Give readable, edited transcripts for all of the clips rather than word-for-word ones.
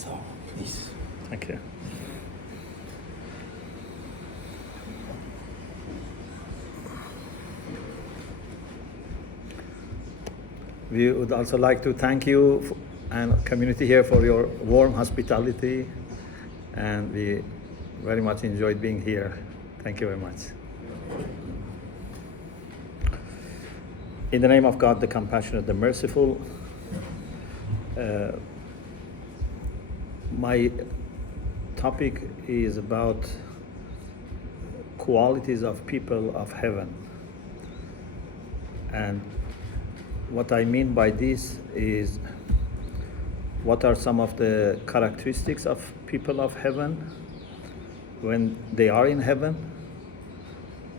So, please. Thank you. We would also like to thank you and community here for your warm hospitality, and we very much enjoyed being here. Thank you very much. In the name of God, the compassionate, the merciful, my topic is about qualities of people of heaven. And what I mean by this is, what are some of the characteristics of people of heaven when they are in heaven?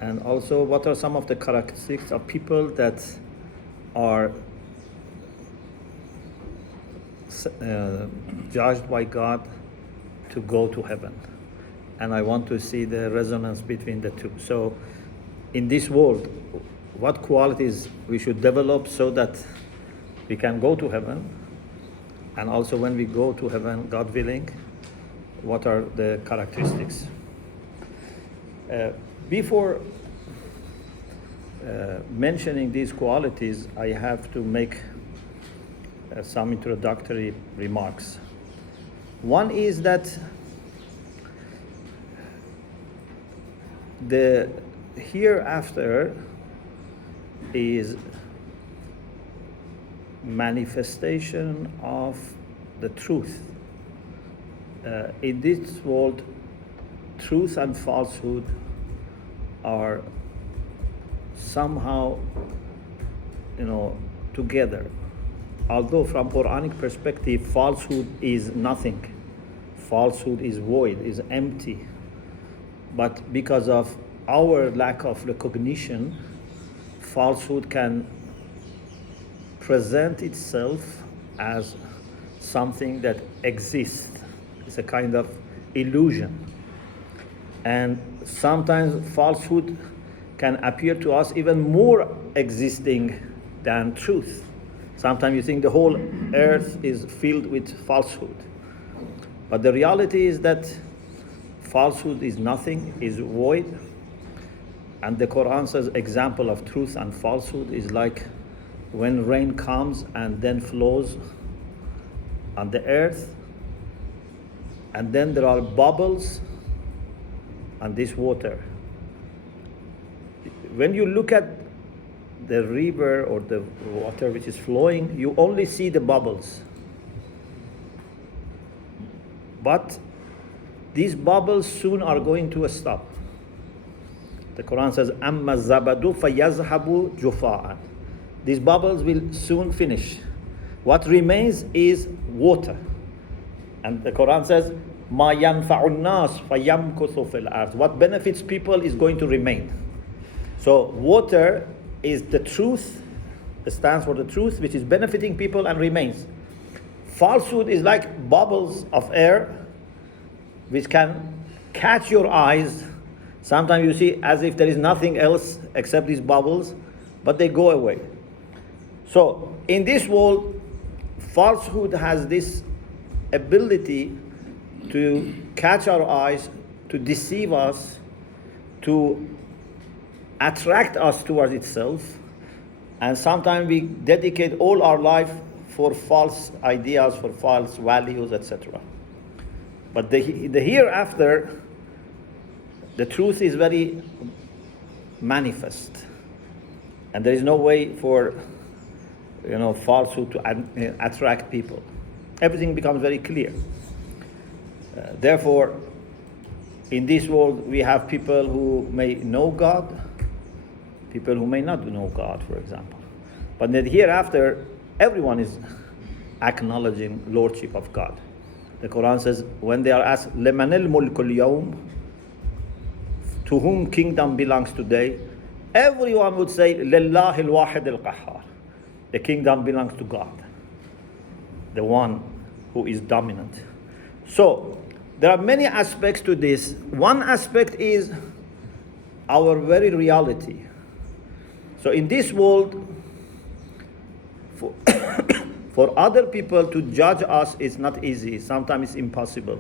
And also, what are some of the characteristics of people that are judged by God to go to heaven? And I want to see the resonance between the two. So, in this world, what qualities we should develop so that we can go to heaven? And also, when we go to heaven, God willing, what are the characteristics? Before mentioning these qualities, I have to make some introductory remarks. One is that the hereafter is manifestation of the truth. In this world, truth and falsehood are somehow, together. Although from Quranic perspective, falsehood is nothing. Falsehood is void, is empty. But because of our lack of recognition, falsehood can present itself as something that exists. It's a kind of illusion. And sometimes falsehood can appear to us even more existing than truth. Sometimes you think the whole earth is filled with falsehood. But the reality is that falsehood is nothing, is void. And the Quran says example of truth and falsehood is like when rain comes and then flows on the earth, and then there are bubbles on this water. When you look at the river or the water which is flowing, you only see the bubbles. But these bubbles soon are going to stop. The Quran says, "Amma zabadu fayazhabu jufa'an." These bubbles will soon finish. What remains is water. And the Quran says, "Ma yanfa'un nas fayamkuthu fil ard." What benefits people is going to remain. So water is the truth, it stands for the truth, which is benefiting people and remains. Falsehood is like bubbles of air, which can catch your eyes. Sometimes you see as if there is nothing else except these bubbles, but they go away. So in this world, falsehood has this ability to catch our eyes, to deceive us, to attract us towards itself. And sometimes we dedicate all our life for false ideas, for false values, etc. But the hereafter, the truth is very manifest, and there is no way for falsehood to attract people. Everything becomes very clear. Therefore, in this world, we have people who may know God, people who may not know God, for example. But then hereafter, everyone is acknowledging lordship of God. The Quran says, when they are asked, لَمَنِ الْمُلْكُ الْيَوْمِ, to whom kingdom belongs today, everyone would say, لِلَّهِ الْوَاحِدِ الْقَحَّارِ. The kingdom belongs to God, the one who is dominant. So, there are many aspects to this. One aspect is our very reality. So in this world, For other people to judge us is not easy. Sometimes it's impossible.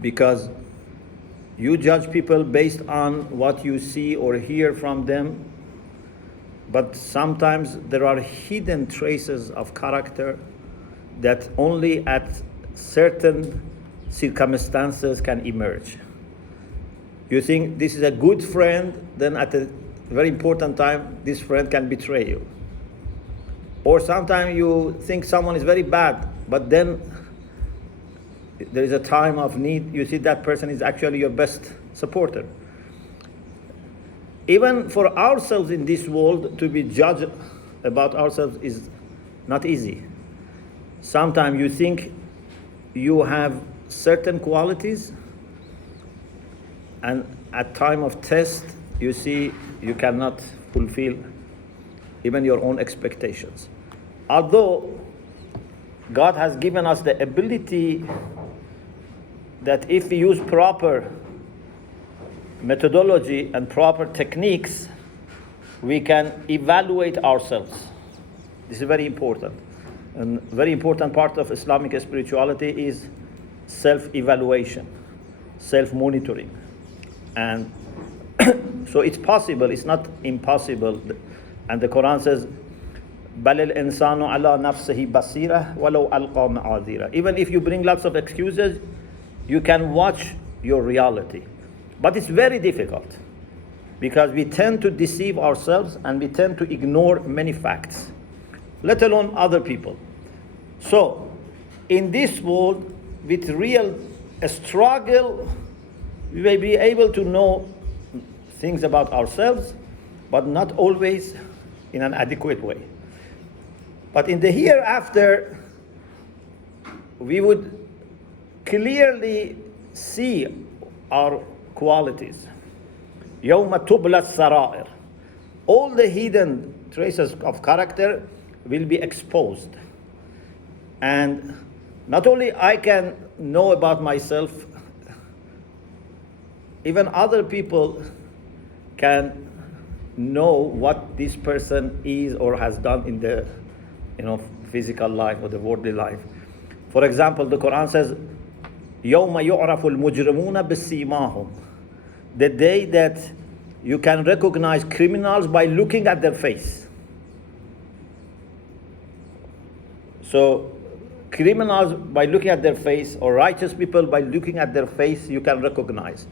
Because you judge people based on what you see or hear from them, but sometimes there are hidden traces of character that only at certain circumstances can emerge. You think this is a good friend, then at a very important time, this friend can betray you. Or sometimes you think someone is very bad, but then there is a time of need, you see that person is actually your best supporter. Even for ourselves in this world, to be judged about ourselves is not easy. Sometimes you think you have certain qualities, and at time of test, you see you cannot fulfill even your own expectations. Although God has given us the ability that if we use proper methodology and proper techniques, we can evaluate ourselves. This is very important. And very important part of Islamic spirituality is self-evaluation, self-monitoring. And so it's possible, it's not impossible. And the Quran says, بَلِ الْإِنسَانُ عَلَى نَفْسِهِ بَصِيرَةٌ وَلَوْ أَلْقَى مَعَاذِيرًا. Even if you bring lots of excuses, you can watch your reality. But it's very difficult because we tend to deceive ourselves and we tend to ignore many facts, let alone other people. So, in this world, with real struggle, we may be able to know things about ourselves, but not always in an adequate way. But in the hereafter, we would clearly see our qualities. يَوْمَ تُبْلَى السَّرَائِرُ. All the hidden traces of character will be exposed. And not only I can know about myself, even other people can know what this person is or has done in the physical life or the worldly life. For example, the Quran says, يَوْمَ يُعْرَفُ الْمُجْرِمُونَ بِسِيمَاهُمْ. The day that you can recognize criminals by looking at their face. So, criminals by looking at their face, or righteous people by looking at their face, you can recognize.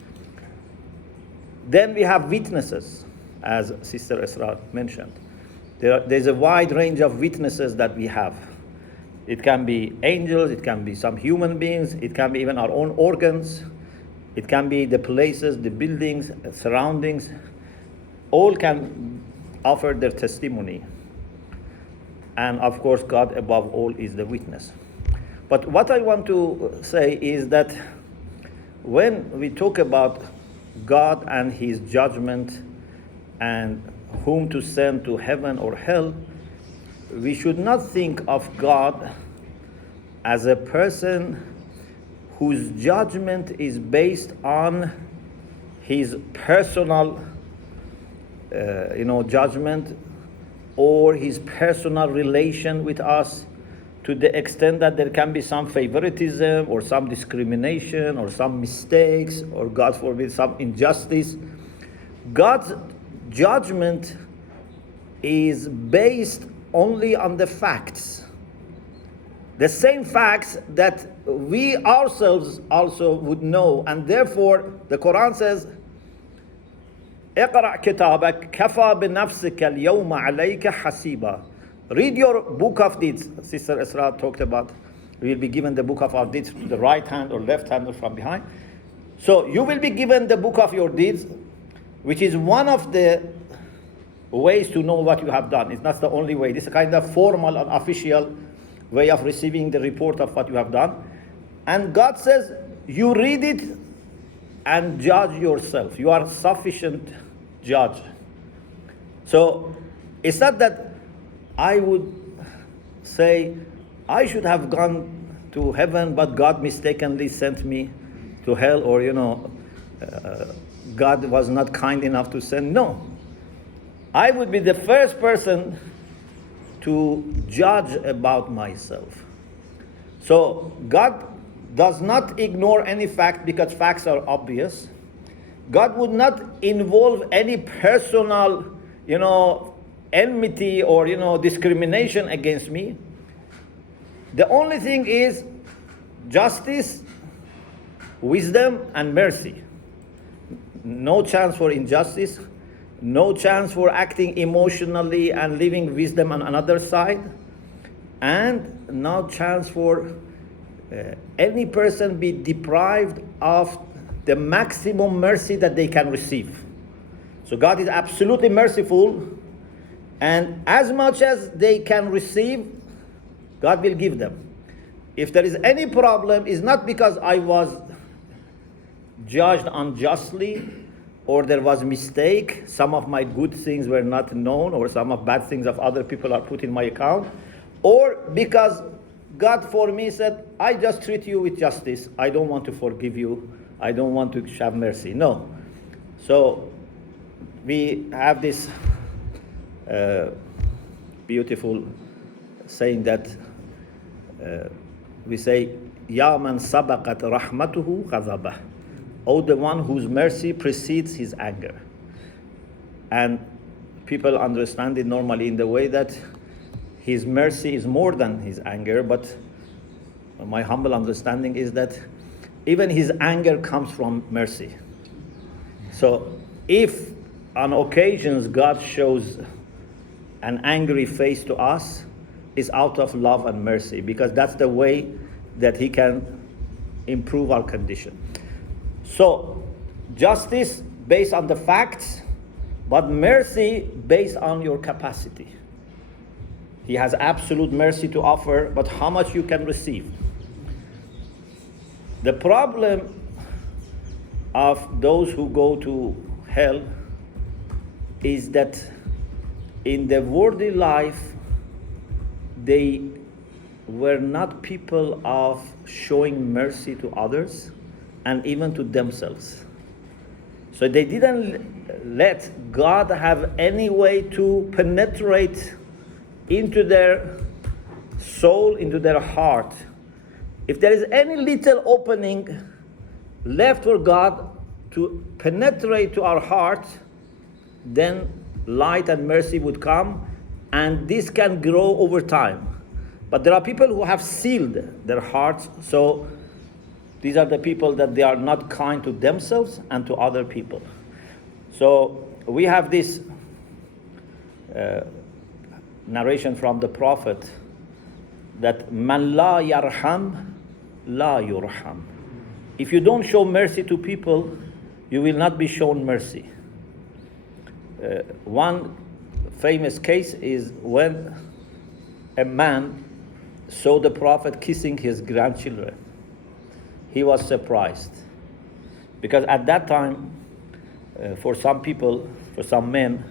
Then we have witnesses, as Sister Esra mentioned. There's a wide range of witnesses that we have. It can be angels, it can be some human beings, it can be even our own organs, it can be the places, the buildings, surroundings. All can offer their testimony. And of course, God above all is the witness. But what I want to say is that when we talk about God and His judgment and whom to send to heaven or hell, we should not think of God as a person whose judgment is based on his personal judgment or his personal relation with us, to the extent that there can be some favoritism or some discrimination or some mistakes or, God forbid, some injustice. God's judgment is based only on the facts. The same facts that we ourselves also would know. And therefore, the Quran says, اقرأ كتابك كفى بنفسك اليوم عليك حسيبا. Read your book of deeds. Sister Esra talked about, we will be given the book of our deeds to the right hand or left hand or from behind. So you will be given the book of your deeds, which is one of the ways to know what you have done. It's not the only way. This is a kind of formal and official way of receiving the report of what you have done. And God says, you read it and judge yourself. You are sufficient judge. So it's not that I would say I should have gone to heaven, but God mistakenly sent me to hell, or God was not kind enough to send. No. I would be the first person to judge about myself. So God does not ignore any fact because facts are obvious. God would not involve any personal, enmity or, discrimination against me. The only thing is justice, wisdom, and mercy. No chance for injustice, no chance for acting emotionally and leaving wisdom on another side, and no chance for any person be deprived of the maximum mercy that they can receive. So God is absolutely merciful, and as much as they can receive, God will give them. If there is any problem, it's not because I was judged unjustly or there was mistake, some of my good things were not known, or some of bad things of other people are put in my account, or because God for me said, I just treat you with justice, I don't want to forgive you, I don't want to have mercy. No. So we have this beautiful saying that we say, Ya man sabaqat rahmatuhu ghadabah. Oh, the one whose mercy precedes his anger. And people understand it normally in the way that his mercy is more than his anger, but my humble understanding is that even his anger comes from mercy. So if on occasions God shows an angry face to us, it's out of love and mercy, because that's the way that he can improve our condition. So justice based on the facts, but mercy based on your capacity. He has absolute mercy to offer, but how much you can receive. The problem of those who go to hell is that in the worldly life, they were not people of showing mercy to others and even to themselves. So they didn't let God have any way to penetrate into their soul, into their heart. If there is any little opening left for God to penetrate to our heart, then light and mercy would come, and this can grow over time. But there are people who have sealed their hearts, so these are the people that they are not kind to themselves and to other people. So we have this narration from the Prophet that man la yarham la yurham. If you don't show mercy to people, you will not be shown mercy. One famous case is when a man saw the Prophet kissing his grandchildren. He was surprised, because at that time, for some people, for some men,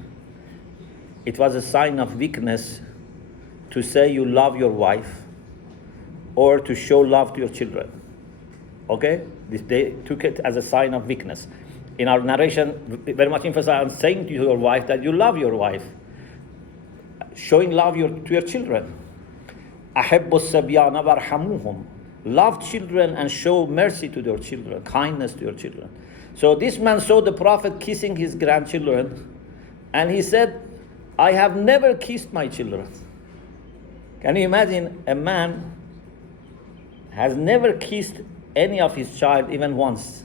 it was a sign of weakness to say you love your wife or to show love to your children. Okay? They took it as a sign of weakness. In our narration, very much emphasize on saying to your wife that you love your wife, showing love to your children. أحب الصبيان وارحموهم. Love children and show mercy to your children, kindness to your children. So this man saw the Prophet kissing his grandchildren, and he said, I have never kissed my children. Can you imagine a man has never kissed any of his child even once?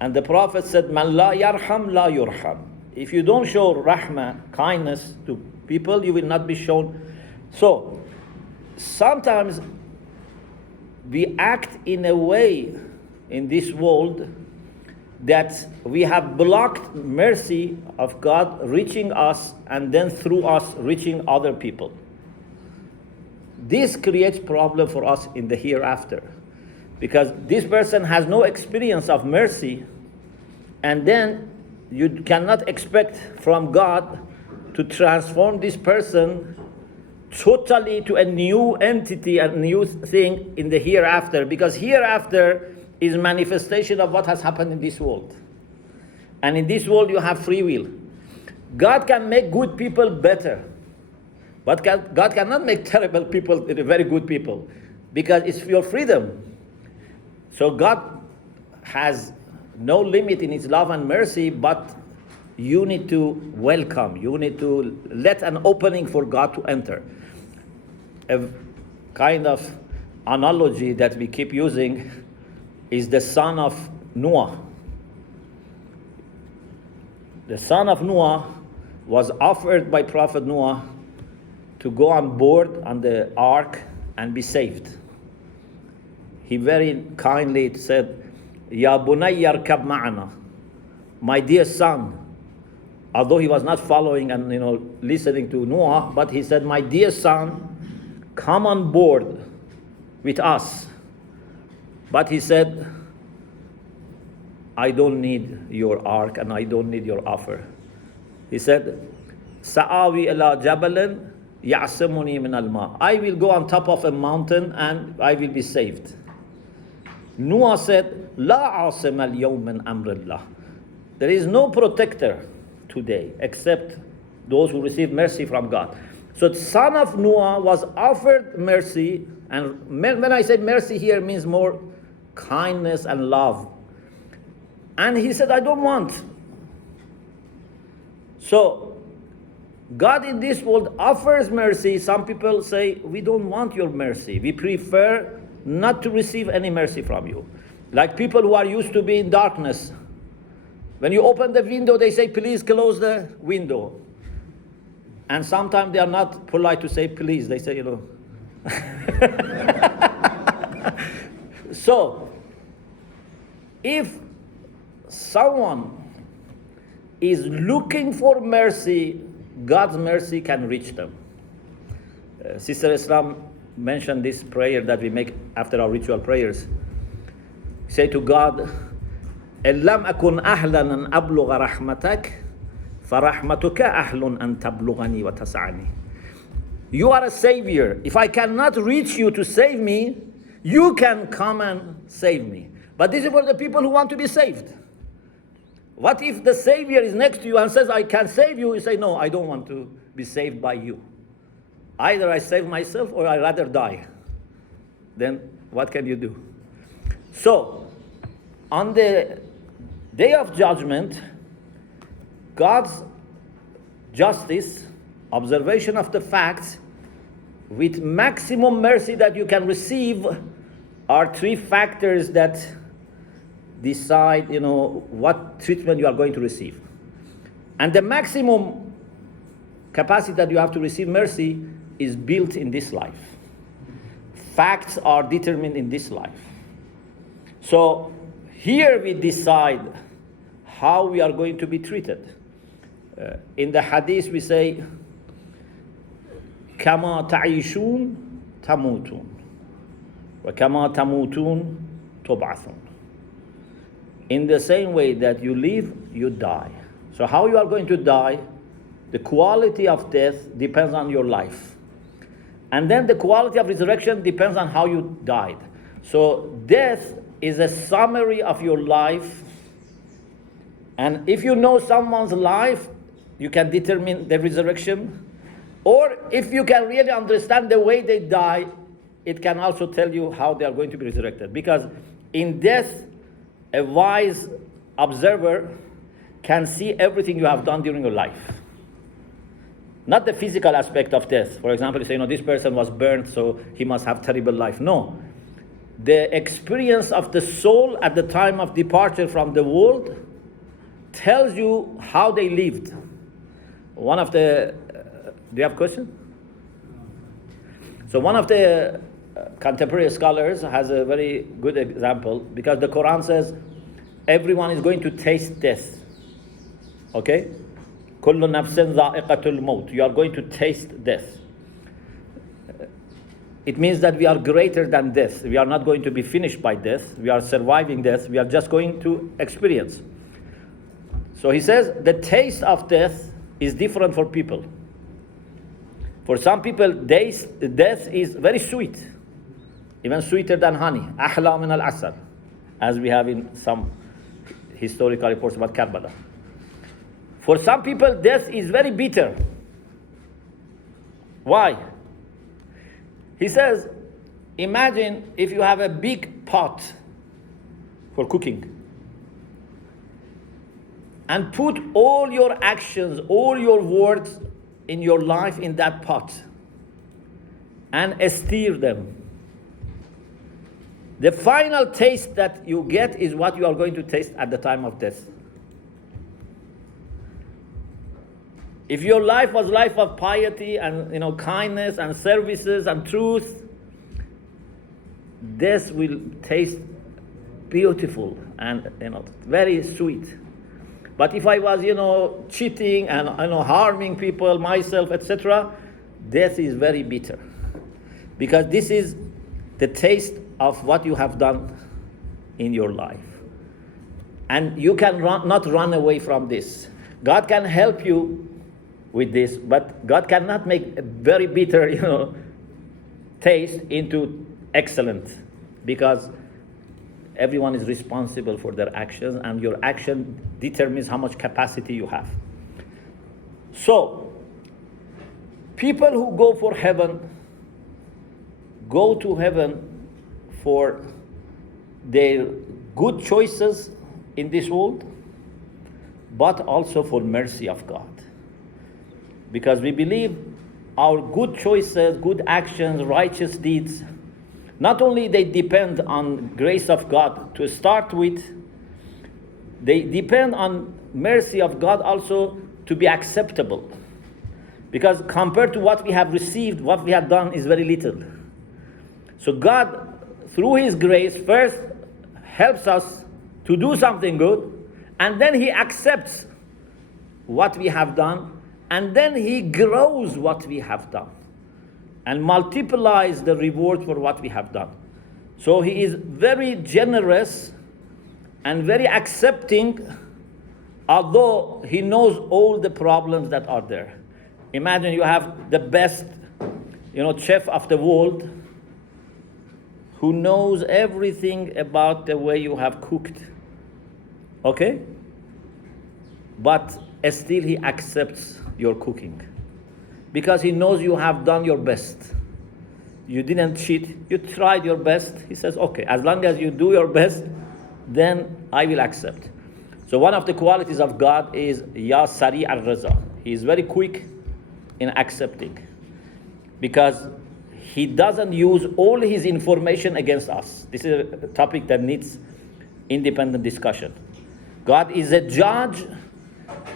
And the Prophet said, Man la yarham la yurham. If you don't show rahmah, kindness to people, you will not be shown. So sometimes we act in a way in this world that we have blocked mercy of God reaching us, and then through us reaching other people. This creates problem for us in the hereafter, because this person has no experience of mercy, and then you cannot expect from God to transform this person totally to a new entity, a new thing in the hereafter, because hereafter is manifestation of what has happened in this world. And in this world you have free will. God can make good people better, But God cannot make terrible people into very good people, because it's your freedom. So God has no limit in his love and mercy, but you need to welcome, you need to let an opening for God to enter. A kind of analogy that we keep using is the son of Noah. The son of Noah was offered by Prophet Noah to go on board on the ark and be saved. He very kindly said, Ya bunayya arkab ma'ana, my dear son. Although he was not following and listening to Noah, but he said, my dear son, come on board with us. But he said, I don't need your ark and I don't need your offer. He said, Sa'awi ila jabalin ya'simuni min al-ma. I will go on top of a mountain and I will be saved. Noah said, La asim al-yawm min amrillah. There is no protector today except those who receive mercy from God. So the son of Noah was offered mercy, and when I say mercy here means more kindness and love. And he said, I don't want. So God in this world offers mercy. Some people say, we don't want your mercy. We prefer not to receive any mercy from you. Like people who are used to be in darkness. When you open the window, they say, please close the window. And sometimes they are not polite to say, please. They say, So, if someone is looking for mercy, God's mercy can reach them. Sister Islam mentioned this prayer that we make after our ritual prayers. Say to God, إن لم أكن أهلا أن أبلغ رحمتك فرحمتك أهل أن تبلغني وتسعني. You are a savior. If I cannot reach you to save me, you can come and save me. But this is for the people who want to be saved. What if the savior is next to you and says, I can save you? You say, no, I don't want to be saved by you. Either I save myself or I rather die. Then what can you do? So, on the Day of Judgment, God's justice, observation of the facts, with maximum mercy that you can receive, are three factors that decide, what treatment you are going to receive. And the maximum capacity that you have to receive mercy is built in this life. Facts are determined in this life. So here we decide how we are going to be treated. In the hadith we say, كما تعيشون تموتون وكما تموتون تبعثون. In the same way that you live, you die. So how you are going to die, the quality of death depends on your life. And then the quality of resurrection depends on how you died. So death is a summary of your life. And if you know someone's life, you can determine the resurrection. Or if you can really understand the way they die, it can also tell you how they are going to be resurrected. Because in death, a wise observer can see everything you have done during your life. Not the physical aspect of death. For example, you say, this person was burnt, so he must have terrible life. No. The experience of the soul at the time of departure from the world tells you how they lived. One of the, do you have a question? So one of the contemporary scholars has a very good example, because the Quran says everyone is going to taste death. Okay? كُلُّ نَفْسٍ ذَائِقَةُ الْمَوْتِ. You are going to taste death. It means that we are greater than death. We are not going to be finished by death. We are surviving death. We are just going to experience. So he says the taste of death is different for people. For some people, death is very sweet, even sweeter than honey. أحلى من العسل, as we have in some historical reports about Karbala. For some people, death is very bitter. Why? He says, imagine if you have a big pot for cooking and put all your actions, all your words in your life in that pot and stir them. The final taste that you get is what you are going to taste at the time of death. If your life was life of piety and kindness and services and truth, this will taste beautiful and very sweet. But if I was cheating and harming people, myself, etc., death is very bitter, because this is the taste of what you have done in your life, and you can not run away from this. God can help you with this, but God cannot make a very bitter taste into excellent, because everyone is responsible for their actions, and your action determines how much capacity you have. So, people who go for heaven go to heaven for their good choices in this world, but also for mercy of God. Because we believe our good choices, good actions, righteous deeds, not only they depend on grace of God to start with, they depend on mercy of God also to be acceptable. Because compared to what we have received, what we have done is very little. So God, through His grace, first helps us to do something good, and then He accepts what we have done, and then He grows what we have done and multiplies the reward for what we have done. So He is very generous and very accepting, although He knows all the problems that are there. Imagine you have the best chef of the world who knows everything about the way you have cooked. Okay? But still He accepts your cooking, because He knows you have done your best. You didn't cheat, you tried your best. He says, okay, as long as you do your best, then I will accept. So one of the qualities of God is Ya Sari al-Raza. He is very quick in accepting, because He doesn't use all His information against us. This is a topic that needs independent discussion. God is a judge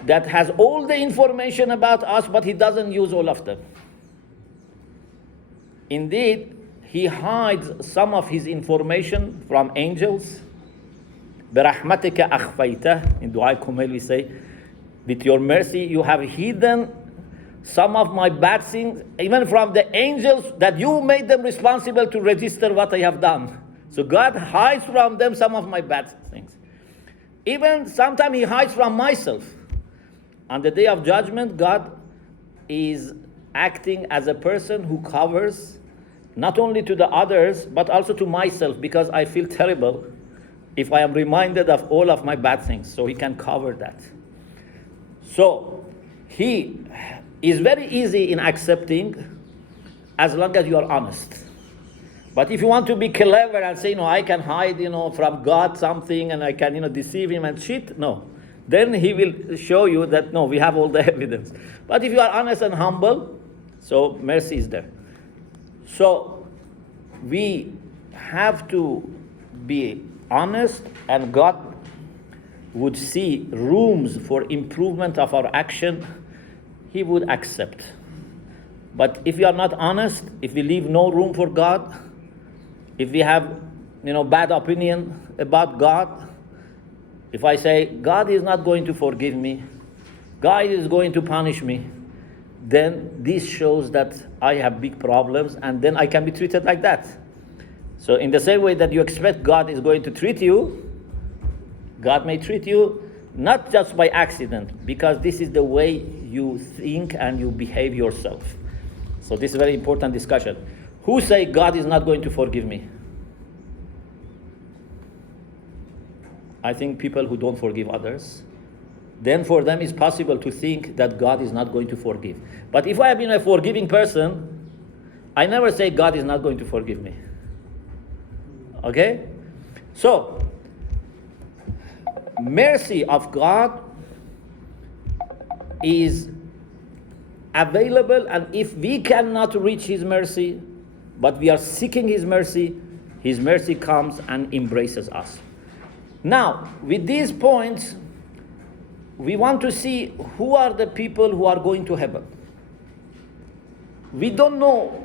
that has all the information about us, but He doesn't use all of them. Indeed, He hides some of His information from angels. بِرَحْمَتِكَ أَخْفَيْتَهُ. In Dua Kumail we say, with your mercy you have hidden some of my bad things, even from the angels, that you made them responsible to register what I have done. So God hides from them some of my bad things. Even sometimes He hides from myself. On the day of judgment, God is acting as a person who covers not only to the others, but also to myself, because I feel terrible if I am reminded of all of my bad things. So He can cover that. So He is very easy in accepting, as long as you are honest. But if you want to be clever and say, I can hide, from God something, and I can, deceive Him and cheat, no. Then He will show you that, no, we have all the evidence. But if you are honest and humble, so mercy is there. So we have to be honest, and God would see rooms for improvement of our action. He would accept. But if we are not honest, if we leave no room for God, if we have bad opinion about God, if I say God is not going to forgive me, God is going to punish me, then this shows that I have big problems, and then I can be treated like that. So in the same way that you expect God is going to treat you, God may treat you not just by accident, because this is the way you think and you behave yourself. So this is a very important discussion. Who say God is not going to forgive me? I think people who don't forgive others, then for them it's possible to think that God is not going to forgive. But if I have been a forgiving person, I never say God is not going to forgive me. Okay? So, mercy of God is available, and if we cannot reach His mercy, but we are seeking His mercy comes and embraces us. Now, with these points, we want to see who are the people who are going to heaven. We don't know.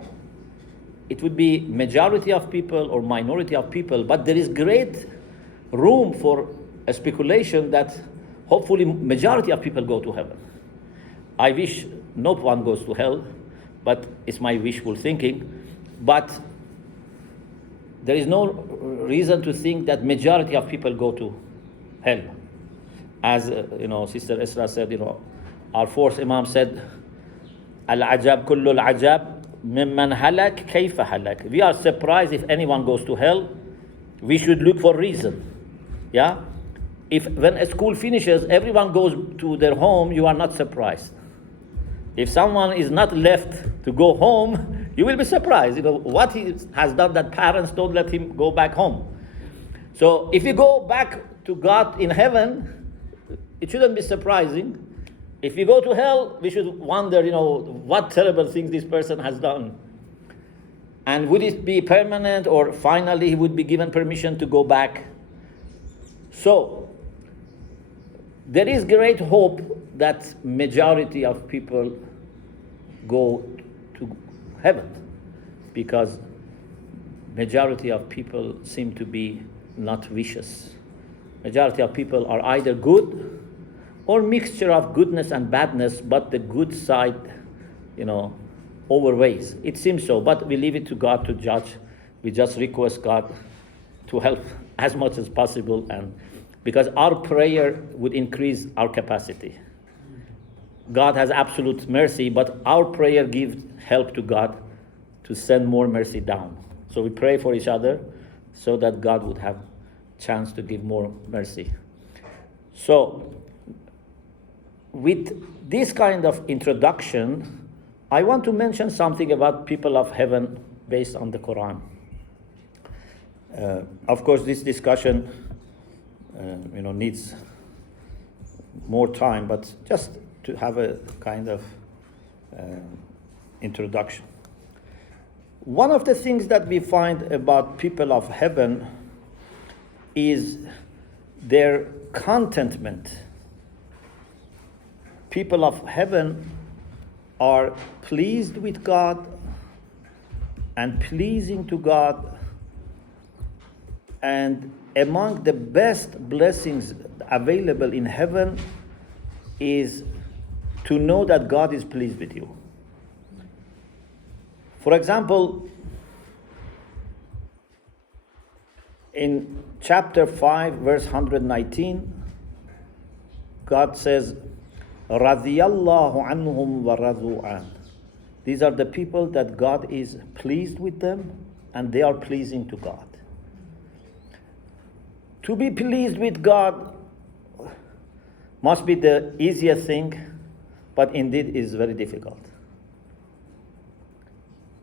It would be majority of people or minority of people, but there is great room for a speculation that hopefully majority of people go to heaven. I wish no one goes to hell, but it's my wishful thinking. But there is no reason to think that majority of people go to hell. As Sister Esra said, our fourth Imam said, Al-ajab kullu al-ajab mimman halak kayfa halak. We are surprised if anyone goes to hell. We should look for reason. Yeah? If when a school finishes, everyone goes to their home, you are not surprised. If someone is not left to go home, you will be surprised. What he has done that parents don't let him go back home. So if you go back to God in heaven, it shouldn't be surprising. If we go to hell, we should wonder, what terrible things this person has done. And would it be permanent, or finally he would be given permission to go back? So, there is great hope that majority of people go to heaven, because majority of people seem to be not vicious. Majority of people are either good or mixture of goodness and badness, but the good side, overweighs. It seems so, but we leave it to God to judge. We just request God to help as much as possible, and because our prayer would increase our capacity. God has absolute mercy, but our prayer gives help to God to send more mercy down. So we pray for each other so that God would have chance to give more mercy. So, with this kind of introduction, I want to mention something about people of heaven based on the Quran. Of course, this discussion, needs more time, but just to have a kind of introduction. One of the things that we find about people of heaven is their contentment. People of heaven are pleased with God and pleasing to God, and among the best blessings available in heaven is to know that God is pleased with you. For example, in chapter 5, verse 119, God says, Radiyallahu anhum wa radu an. These are the people that God is pleased with them, and they are pleasing to God. To be pleased with God must be the easiest thing, but indeed is very difficult.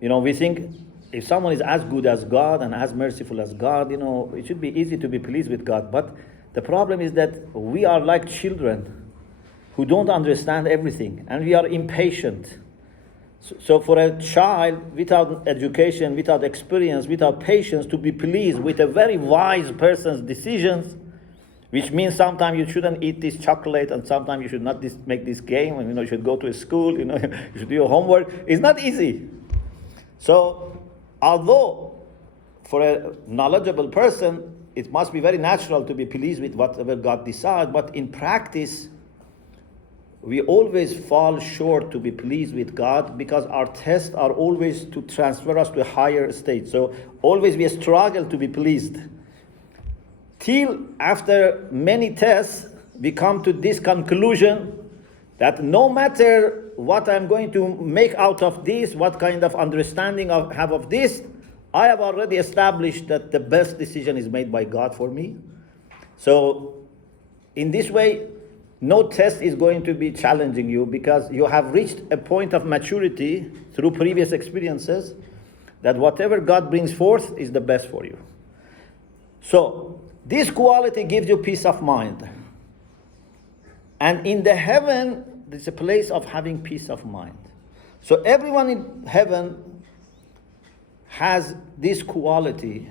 We think if someone is as good as God and as merciful as God, it should be easy to be pleased with God. But the problem is that we are like children who don't understand everything, and we are impatient. So for a child without education, without experience, without patience, to be pleased with a very wise person's decisions, which means sometimes you shouldn't eat this chocolate, and sometimes you should not make this game, and you should go to a school, you should do your homework. It's not easy. So, although for a knowledgeable person, it must be very natural to be pleased with whatever God decides, but in practice, we always fall short to be pleased with God, because our tests are always to transfer us to a higher state. So always we struggle to be pleased. Till after many tests, we come to this conclusion that no matter what I'm going to make out of this, what kind of understanding I have of this, I have already established that the best decision is made by God for me. So in this way, No test is going to be challenging you because you have reached a point of maturity through previous experiences that whatever God brings forth is the best for you. So this quality gives you peace of mind. And in the heaven, there's a place of having peace of mind. So everyone in heaven has this quality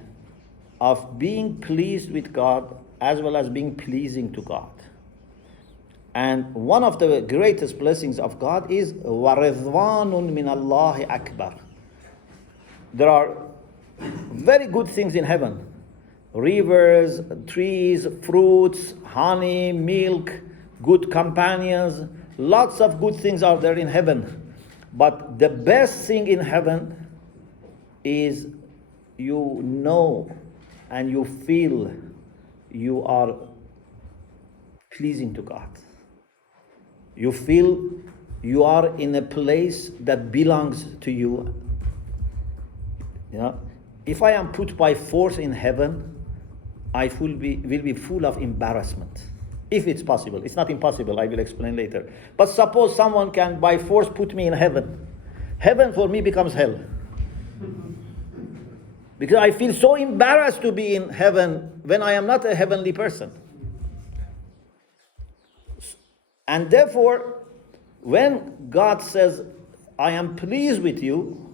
of being pleased with God as well as being pleasing to God. And one of the greatest blessings of God is وَرِضْوَانٌ مِّنَ اللَّهِ أَكْبَرُ. There are very good things in heaven. Rivers, trees, fruits, honey, milk, good companions. Lots of good things are there in heaven. But the best thing in heaven is you know and you feel you are pleasing to God. You feel you are in a place that belongs to you. You know, if I am put by force in heaven, I will be full of embarrassment. If it's possible. It's not impossible, I will explain later. But suppose someone can by force put me in heaven. Heaven for me becomes hell. Because I feel so embarrassed to be in heaven when I am not a heavenly person. And therefore, when God says, I am pleased with you,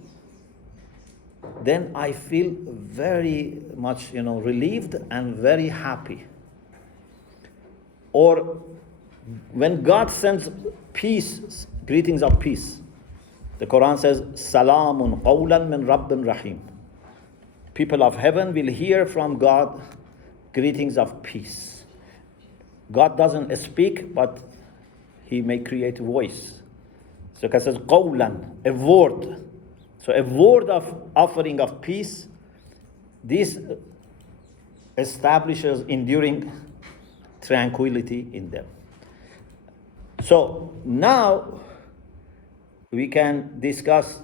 then I feel very much, relieved and very happy. Or when God sends peace, greetings of peace, the Quran says, Salamun qawlan min Rabbin Rahim. People of heaven will hear from God greetings of peace. God doesn't speak, but He may create voice. So God says, qawlan, a word. So a word of offering of peace, this establishes enduring tranquility in them. So now we can discuss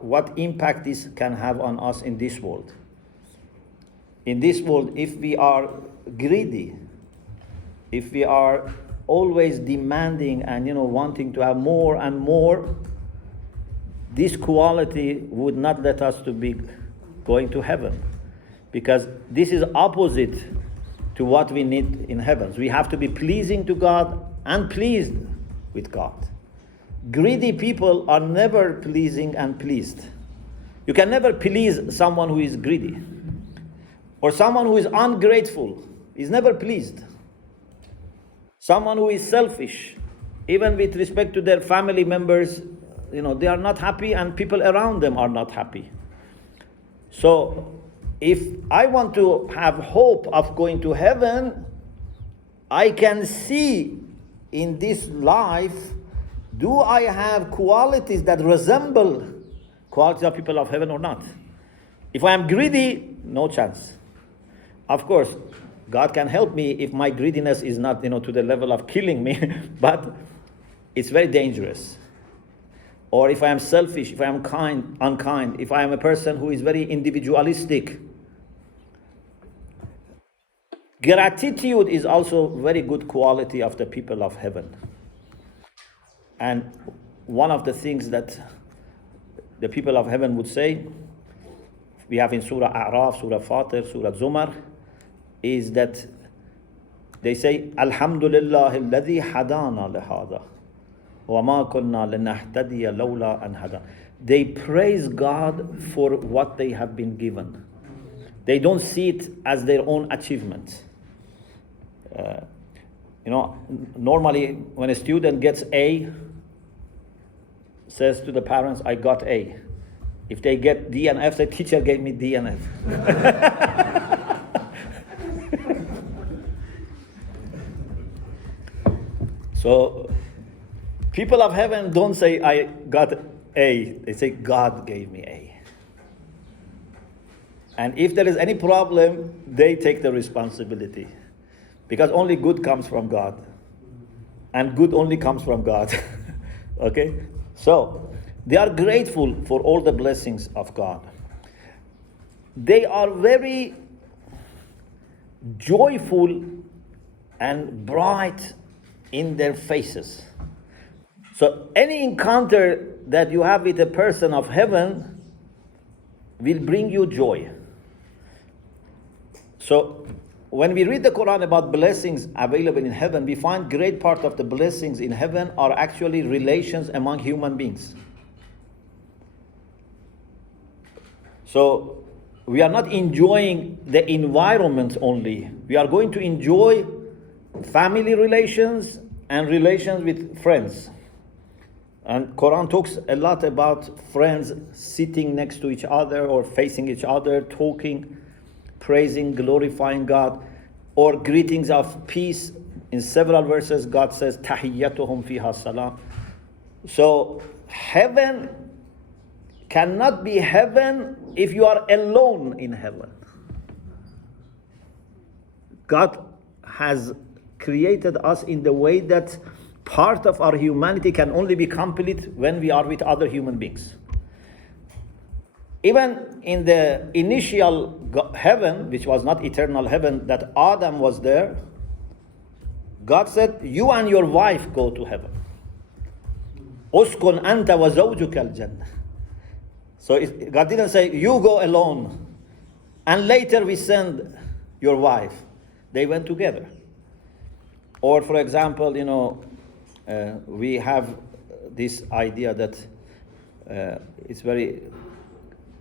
what impact this can have on us in this world. In this world, if we are greedy, if we are always demanding and wanting to have more and more, this quality would not let us to be going to heaven, because this is opposite to what we need in heavens. We have to be pleasing to God and pleased with God. Greedy people are never pleasing and pleased. You can never please someone who is greedy. Or someone who is ungrateful is never pleased. Someone who is selfish, even with respect to their family members, they are not happy and people around them are not happy. So if I want to have hope of going to heaven, I can see in this life, do I have qualities that resemble qualities of people of heaven or not? If I am greedy, no chance. Of course, God can help me if my greediness is not, to the level of killing me, but it's very dangerous. Or if I am selfish, if I am unkind, if I am a person who is very individualistic. Gratitude is also a very good quality of the people of heaven. And one of the things that the people of heaven would say, we have in Surah A'raf, Surah Fatir, Surah Zumar, is that they say, Alhamdulillah alladhi hadana lihada. وَمَا كُنَّا لِنَهْتَدِيَ لَوْلَا أَنْ هَدَانَا. They praise God for what they have been given. They don't see it as their own achievement. Normally when a student gets A, says to the parents, I got A. If they get D and F, the teacher gave me D and F. So people of heaven don't say, I got A. They say, God gave me A. And if there is any problem, they take the responsibility. Because only good comes from God. And good only comes from God. Okay? So, they are grateful for all the blessings of God. They are very joyful and bright in their faces. So any encounter that you have with a person of heaven will bring you joy. So when we read the Quran about blessings available in heaven, we find great part of the blessings in heaven are actually relations among human beings. So we are not enjoying the environment only. We are going to enjoy family relations and relations with friends. And Quran talks a lot about friends sitting next to each other or facing each other, talking, praising, glorifying God, or greetings of peace. In several verses, God says, "Tahiyyatuhum fiha salam." So heaven cannot be heaven if you are alone in heaven. God has created us in the way that part of our humanity can only be complete when we are with other human beings. Even in the initial heaven, which was not eternal heaven, that Adam was there, God said, you and your wife go to heaven. Uskun anta wa zawjuka al-jannah. So God didn't say, you go alone, and later we send your wife. They went together. Or for example, we have this idea that it's very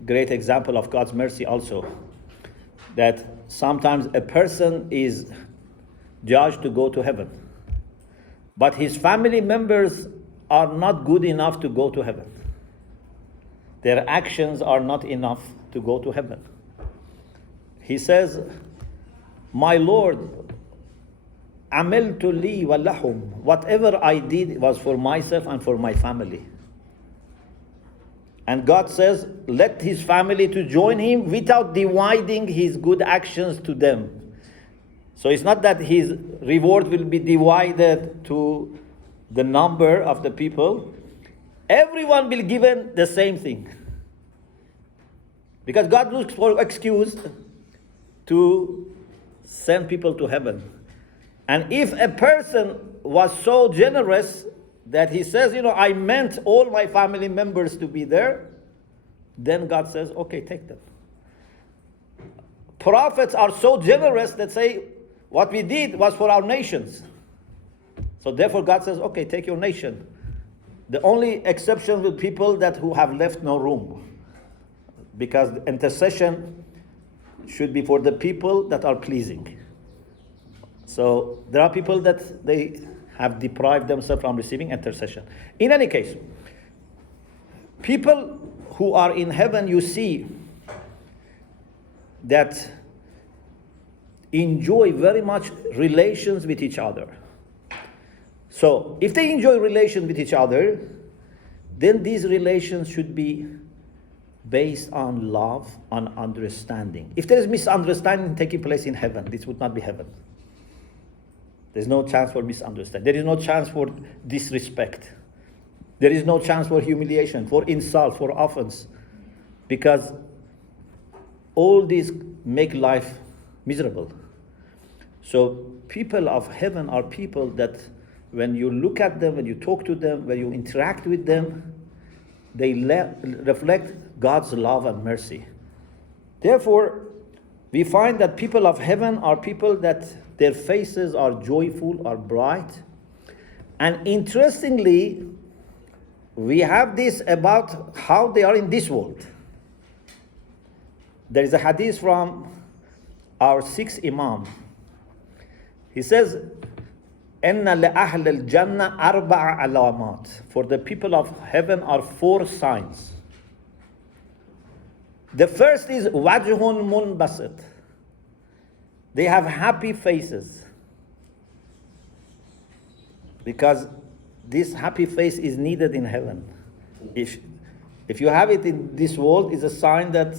great example of God's mercy also, that sometimes a person is judged to go to heaven, but his family members are not good enough to go to heaven. Their actions are not enough to go to heaven. He says, my Lord, عملت لي ولهم, whatever I did was for myself and for my family. And God says, let his family to join him without dividing his good actions to them. So it's not that his reward will be divided to the number of the people. Everyone will be given the same thing. Because God looks for excuse to send people to heaven. And if a person was so generous that he says, I meant all my family members to be there, then God says, okay, take them. Prophets are so generous that say, what we did was for our nations. So therefore God says, okay, take your nation. The only exception will be people who have left no room. Because intercession should be for the people that are pleasing. So there are people that they have deprived themselves from receiving intercession. In any case, people who are in heaven, you see that enjoy very much relations with each other. So if they enjoy relations with each other, then these relations should be based on love, on understanding. If there is misunderstanding taking place in heaven, this would not be heaven. There's no chance for misunderstanding. There is no chance for disrespect. There is no chance for humiliation, for insult, for offense. Because all these make life miserable. So people of heaven are people that when you look at them, when you talk to them, when you interact with them, they reflect God's love and mercy. Therefore, we find that people of heaven are people that their faces are joyful, are bright. And interestingly, we have this about how they are in this world. There is a hadith from our sixth Imam. He says, إِنَّ لِأَهْلِ الْجَنَّةِ أَرْبَعَ عَلَامَاتٍ. For the people of heaven are 4 signs. The first is وَجْهٌ مُنْبَسِطٌ. They have happy faces. Because this happy face is needed in heaven. If you have it in this world, it's a sign that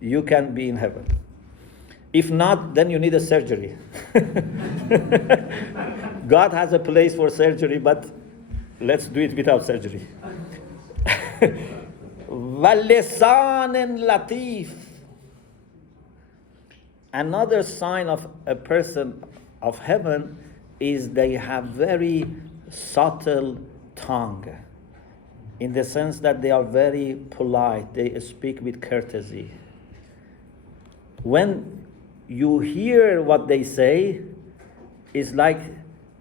you can be in heaven. If not, then you need a surgery. God has a place for surgery, but let's do it without surgery. وَلِسَانٍ latif. Another sign of a person of heaven is they have very subtle tongue, in the sense that they are very polite, they speak with courtesy. When you hear what they say, it's like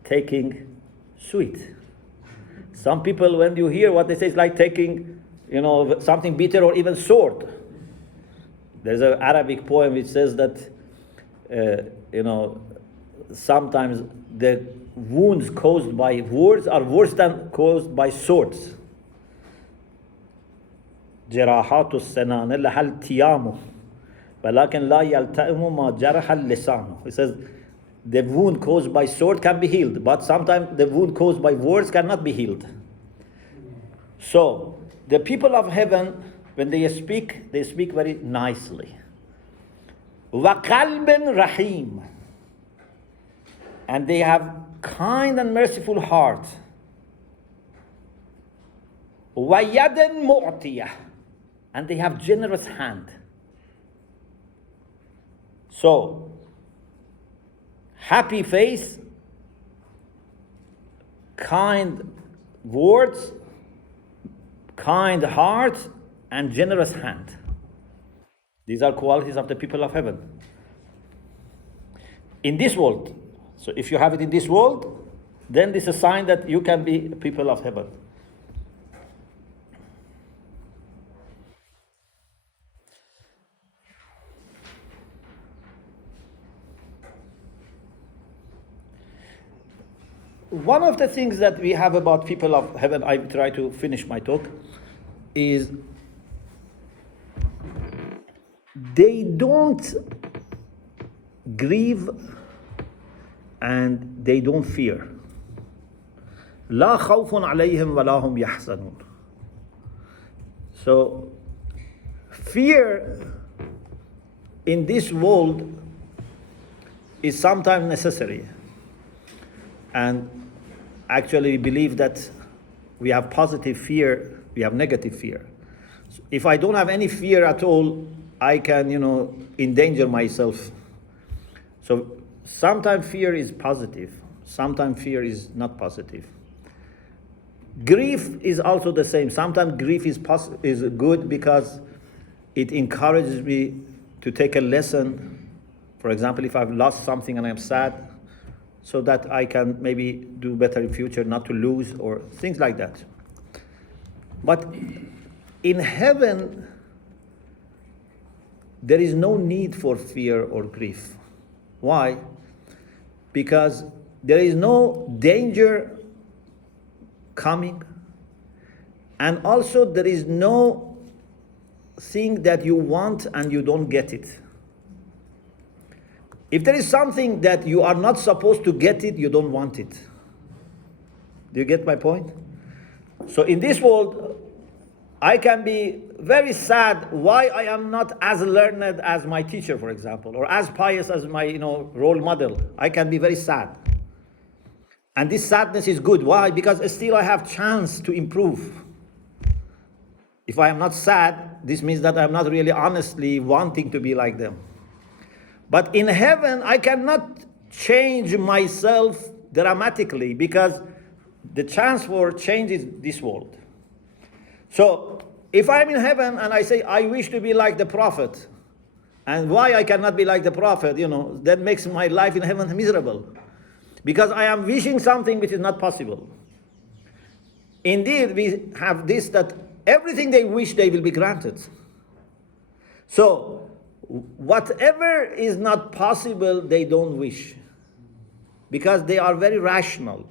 taking sweet. Some people, when you hear what they say, it's like taking, something bitter or even sword. There's an Arabic poem which says that, sometimes the wounds caused by words are worse than caused by swords. جراحات السنان لها التيام ولكن لا يلتئم ما جرح اللسان. He says the wound caused by sword can be healed, but sometimes the wound caused by words cannot be healed. So the people of heaven, when they speak very nicely. وَقَلْبٍ رَحِيمٍ, and they have kind and merciful heart. وَيَدٍ مُعْطِيَةٍ, and they have generous hand. So, happy face, kind words, kind heart, and generous hand. These are qualities of the people of heaven. In this world, so if you have it in this world, then this is a sign that you can be people of heaven. One of the things that we have about people of heaven, I try to finish my talk, is they don't grieve and they don't fear. لا خوف عليهم ولا هم يحزنون. So, fear in this world is sometimes necessary. And actually, we believe that we have positive fear, we have negative fear. So if I don't have any fear at all, I can, endanger myself. So sometimes fear is positive, sometimes fear is not positive. Grief is also the same. Sometimes grief is good because it encourages me to take a lesson. For example, if I've lost something and I'm sad, so that I can maybe do better in future, not to lose, or things like that. But in heaven, there is no need for fear or grief. Why? Because there is no danger coming, and also there is no thing that you want and you don't get it. If there is something that you are not supposed to get it, you don't want it. Do you get my point? So in this world, I can be very sad why I am not as learned as my teacher, for example, or as pious as my role model. I can be very sad. And this sadness is good. Why? Because still I have chance to improve. If I am not sad, this means that I am not really honestly wanting to be like them. But in heaven, I cannot change myself dramatically because the chance for change is this world. So if I'm in heaven and I say, I wish to be like the prophet, and why I cannot be like the prophet, that makes my life in heaven miserable. Because I am wishing something which is not possible. Indeed, we have this, that everything they wish, they will be granted. So, whatever is not possible, they don't wish, because they are very rational.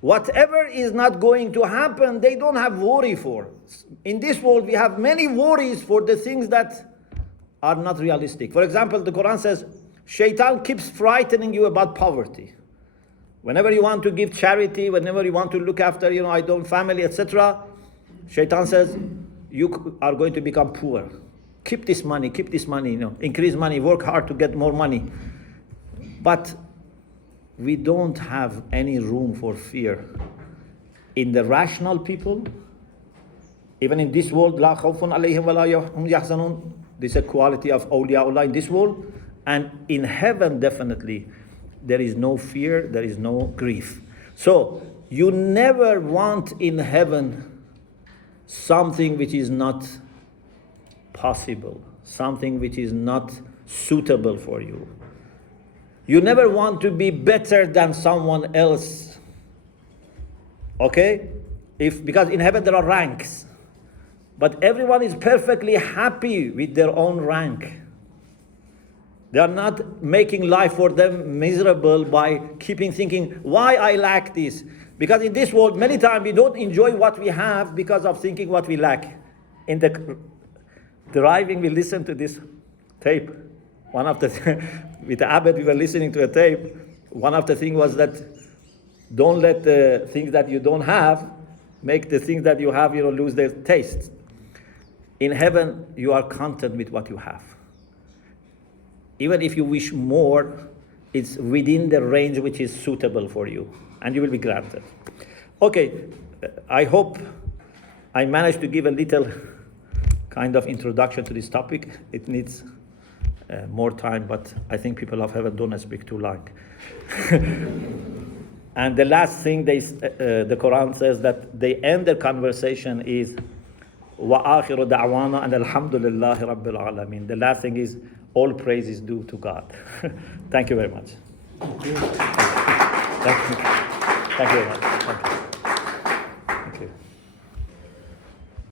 Whatever is not going to happen, they don't have worry for. In this world, we have many worries for the things that are not realistic. For example, the Quran says, Shaitan keeps frightening you about poverty. Whenever you want to give charity, whenever you want to look after, family, etc., Shaitan says, you are going to become poor. Keep this money, increase money, work hard to get more money. But we don't have any room for fear. In the rational people, even in this world, لا خوف عليهم ولا هم يحزنون, this is a quality of awliyaullah in this world. And in heaven, definitely, there is no fear, there is no grief. So you never want in heaven something which is not possible, something which is not suitable for you. You never want to be better than someone else. Okay? Because in heaven there are ranks. But everyone is perfectly happy with their own rank. They are not making life for them miserable by keeping thinking, why I lack this? Because in this world, many times we don't enjoy what we have because of thinking what we lack. In the driving, we listen to this tape. One of the, with the abbot, we were listening to a tape. One of the things was that don't let the things that you don't have make the things that you have, lose their taste. In heaven, you are content with what you have. Even if you wish more, it's within the range which is suitable for you, and you will be granted. Okay, I hope I managed to give a little kind of introduction to this topic. It needs more time, but I think people of heaven don't speak too long. And the last thing the Quran says that they end their conversation is وَآخِرُ دَعْوَانَا أَنَ الْحَمْدُ لِلَّهِ رَبِّ الْعَالَمِينَ. The last thing is all praise is due to God. Thank you very much. Thank you very much. Thank you.